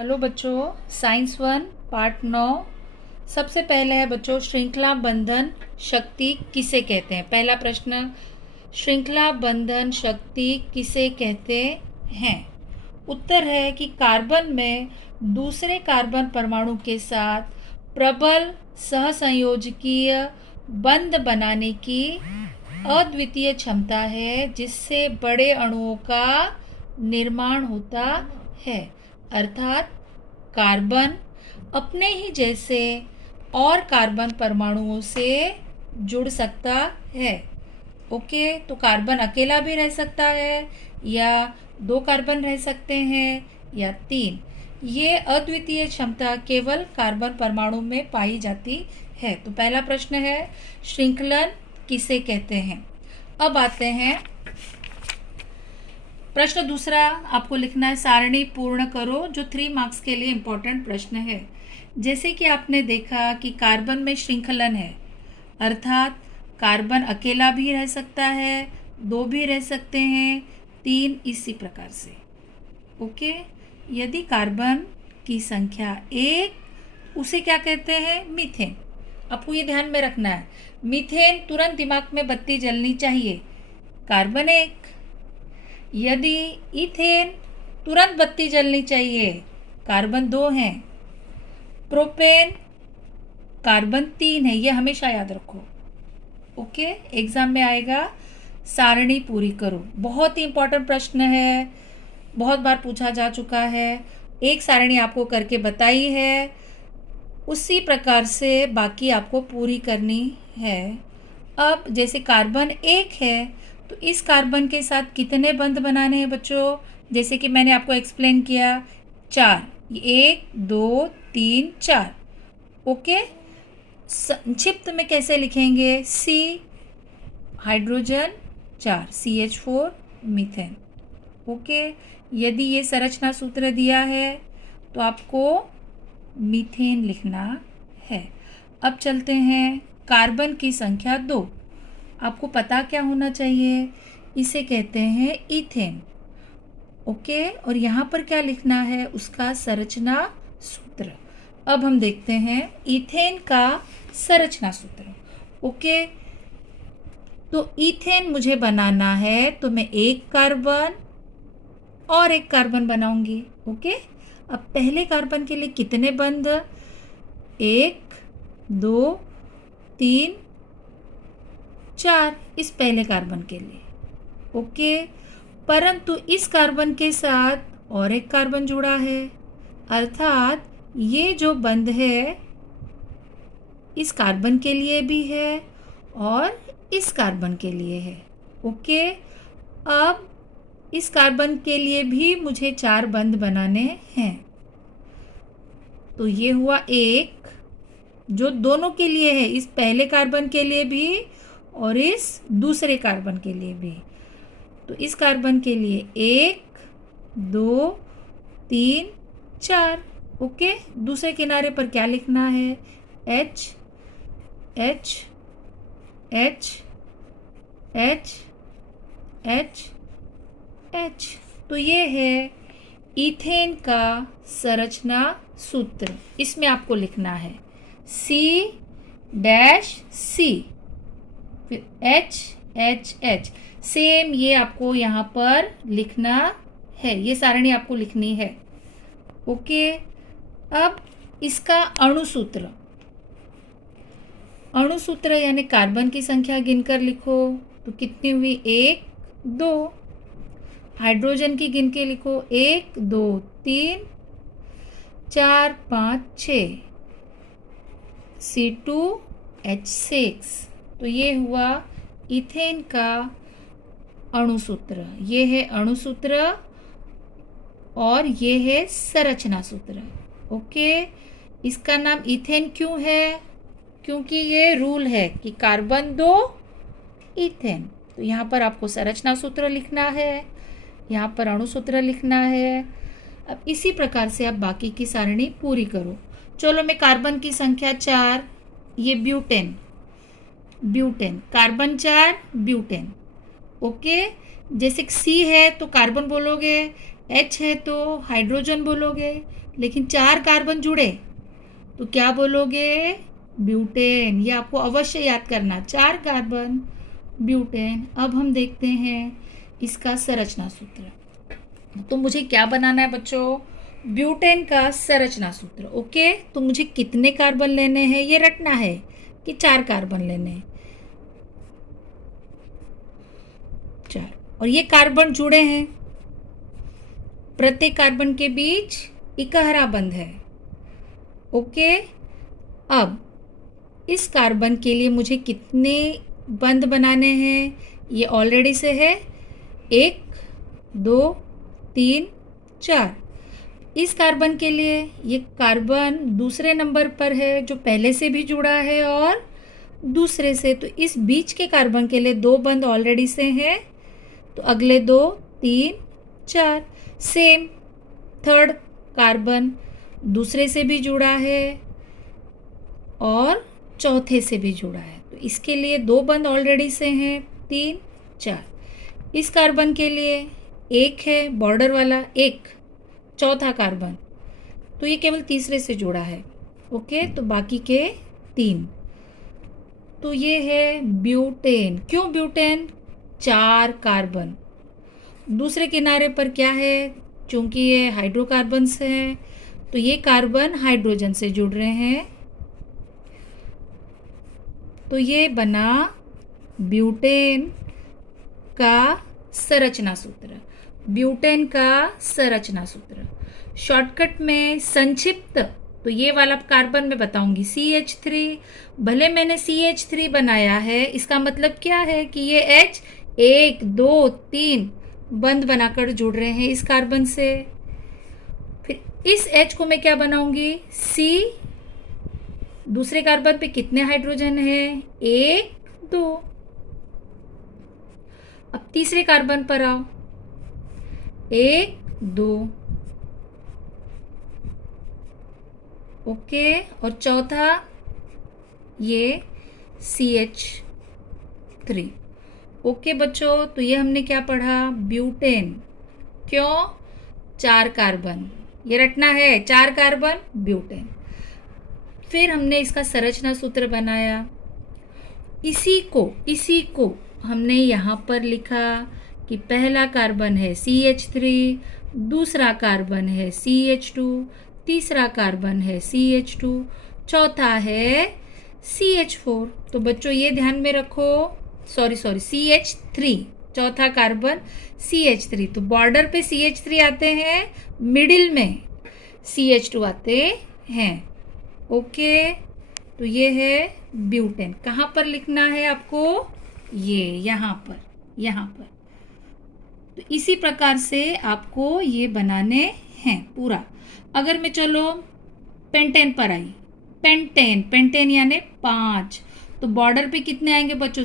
Hello बच्चों, science 1 part 9। सबसे पहले है बच्चों, श्रृंखला बंधन शक्ति किसे कहते हैं। पहला प्रश्न, श्रृंखला बंधन शक्ति किसे कहते हैं। उत्तर है कि कार्बन में दूसरे कार्बन परमाणु के साथ प्रबल सहसंयोजकीय बंध बनाने की अद्वितीय क्षमता है, जिससे बड़े अणुओं का निर्माण होता है। अर्थात कार्बन अपने ही जैसे और कार्बन परमाणुओं से जुड़ सकता है। ओके, तो कार्बन अकेला भी रह सकता है, या दो कार्बन रह सकते हैं, या तीन। ये अद्वितीय क्षमता केवल कार्बन परमाणु में पाई जाती है। तो पहला प्रश्न है, श्रृंखलन किसे कहते हैं। अब आते हैं प्रश्न दूसरा। आपको लिखना है सारणी पूर्ण करो, जो 3 मार्क्स के लिए इम्पोर्टेंट प्रश्न है। जैसे कि आपने देखा कि कार्बन में श्रृंखलन है, अर्थात कार्बन अकेला भी रह सकता है, दो भी रह सकते हैं, तीन, इसी प्रकार से। ओके, यदि कार्बन की संख्या 1, उसे क्या कहते हैं, मीथेन। आपको ये ध्यान में रखना है, मीथेन तुरंत दिमाग में बत्ती जलनी चाहिए। कार्बन 1। यदि इथेन, तुरंत बत्ती जलनी चाहिए, कार्बन 2 हैं। प्रोपेन, कार्बन 3 है, ये हमेशा याद रखो। ओके, एग्जाम में आएगा, सारणी पूरी करो। बहुत ही इंपॉर्टेंट प्रश्न है, बहुत बार पूछा जा चुका है। एक सारणी आपको करके बताई है, उसी प्रकार से बाकी आपको पूरी करनी है। अब जैसे कार्बन 1 है, तो इस कार्बन के साथ कितने बंध बनाने हैं बच्चों। जैसे कि मैंने आपको एक्सप्लेन किया, 4। 1 2 3 4। ओके, संक्षिप्त में कैसे लिखेंगे, C hydrogen 4 CH4 methane. Okay, यदि ये संरचना सूत्र दिया है तो आपको मीथेन लिखना है। अब चलते हैं कार्बन की संख्या 2। आपको पता क्या होना चाहिए, इसे कहते हैं इथेन। ओके, और यहाँ पर क्या लिखना है, उसका संरचना सूत्र। अब हम देखते हैं इथेन का संरचना सूत्र। ओके, तो इथेन मुझे बनाना है, तो मैं एक कार्बन और एक कार्बन बनाऊंगी। ओके, अब पहले कार्बन के लिए कितने बंध, 1 2 3 4, इस पहले कार्बन के लिए। ओके, परंतु इस कार्बन के साथ और एक कार्बन जुड़ा है, अर्थात ये जो बंध है इस कार्बन के लिए भी है और इस कार्बन के लिए है। ओके, अब इस कार्बन के लिए भी मुझे 4 बंध बनाने हैं। तो ये हुआ एक, जो दोनों के लिए है, इस पहले कार्बन के लिए भी और इस दूसरे कार्बन के लिए भी। तो इस कार्बन के लिए 1 2 3 4। ओके, दूसरे किनारे पर क्या लिखना है, H H H H H H। तो ये है इथेन का संरचना सूत्र। इसमें आपको लिखना है C C, फिर H H H। सेम ये आपको यहाँ पर लिखना है, ये सारणी आपको लिखनी है। ओके, अब इसका अणुसूत्र। अणुसूत्र यानी कार्बन की संख्या गिनकर लिखो, तो कितनी हुई, 1 2। हाइड्रोजन की गिन के लिखो, 1 2 3 4 5 6, C2H6। तो ये हुआ इथेन का अणुसूत्र। ये है अणुसूत्र और ये है संरचना सूत्र। ओके, इसका नाम इथेन क्यों है, क्योंकि ये रूल है कि कार्बन 2 इथेन। तो यहाँ पर आपको संरचना सूत्र लिखना है, यहाँ पर अणुसूत्र लिखना है। अब इसी प्रकार से आप बाकी की सारणी पूरी करो। चलो, मैं कार्बन की संख्या 4, ये ब्यूटेन कार्बन 4 ब्यूटेन। ओके, जैसे C है तो कार्बन बोलोगे, H है तो हाइड्रोजन बोलोगे, लेकिन 4 कार्बन जुड़े तो क्या बोलोगे? ब्यूटेन। ये आपको अवश्य याद करना, 4 कार्बन ब्यूटेन। अब हम देखते हैं इसका संरचना सूत्र। तो मुझे क्या बनाना है बच्चों? ब्यूटेन का संरचना सूत्र। ओके, तो मुझे कितने कार्बन लेने हैं ये रटना है कि 4 कार्बन लेने हैं। 4, और ये कार्बन जुड़े हैं, प्रत्येक कार्बन के बीच इकहरा बंध है। ओके, अब इस कार्बन के लिए मुझे कितने बंध बनाने हैं? ये ऑलरेडी से है 1 2 3 4। इस कार्बन के लिए ये कार्बन दूसरे नंबर पर है जो पहले से भी जुड़ा है और दूसरे से, तो इस बीच के कार्बन के लिए 2 बंध ऑलरेडी से हैं, तो अगले 2 3 4। सेम थर्ड कार्बन दूसरे से भी जुड़ा है और चौथे से भी जुड़ा है, तो इसके लिए 2 बंध ऑलरेडी से हैं, 3 4। इस कार्बन के लिए 1 है बॉर्डर वाला, 1 चौथा कार्बन, तो ये केवल तीसरे से जुड़ा है। ओके, तो बाकी के 3, तो ये है ब्यूटेन। क्यों ब्यूटेन? 4 कार्बन। दूसरे किनारे पर क्या है? चूंकि ये हाइड्रोकार्बन से है तो ये कार्बन हाइड्रोजन से जुड़ रहे हैं, तो ये बना ब्यूटेन का संरचना सूत्र। ब्यूटेन का संरचना सूत्र शॉर्टकट में संक्षिप्त, तो ये वाला कार्बन मैं बताऊंगी CH3। भले मैंने CH3 बनाया है, इसका मतलब क्या है कि ये H 1 2 3 बंध बनाकर जुड़ रहे हैं इस कार्बन से। फिर इस H को मैं क्या बनाऊंगी? C। दूसरे कार्बन पे कितने हाइड्रोजन है? 1 2। अब तीसरे कार्बन पर आओ, 1 2। ओके, और चौथा ये CH3। ओके बच्चों, तो ये हमने क्या पढ़ा? ब्यूटेन। क्यों? 4 कार्बन, ये रटना है, 4 कार्बन ब्यूटेन। फिर हमने इसका संरचना सूत्र बनाया, इसी को हमने यहाँ पर लिखा कि पहला कार्बन है CH3, दूसरा कार्बन है CH2, तीसरा कार्बन है CH2, चौथा है CH4। तो बच्चों ये ध्यान में रखो, सॉरी CH3, चौथा कार्बन CH3, तो बॉर्डर पे CH3 आते हैं, मिडिल में CH2 आते हैं। ओके, तो ये है ब्यूटेन। कहाँ पर लिखना है आपको? ये यहाँ पर। तो इसी प्रकार से आपको ये बनाने हैं पूरा। अगर मैं चलो पेंटेन पर आई, पेंटेन यानी 5, तो बॉर्डर पे कितने आएंगे बच्चों?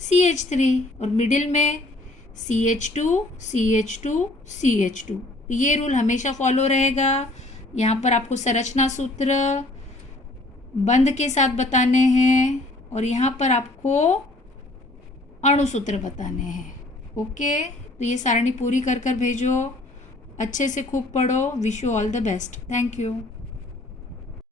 CH3 और मिडिल में CH2। ये रूल हमेशा फॉलो रहेगा। यहाँ पर आपको संरचना सूत्र बंध के साथ बताने हैं और यहाँ पर आपको अणु सूत्र बताने हैं। ओके, तो ये सारणी पूरी कर भेजो। अच्छे से खूब पढ़ो। Wish you all the best. Thank you.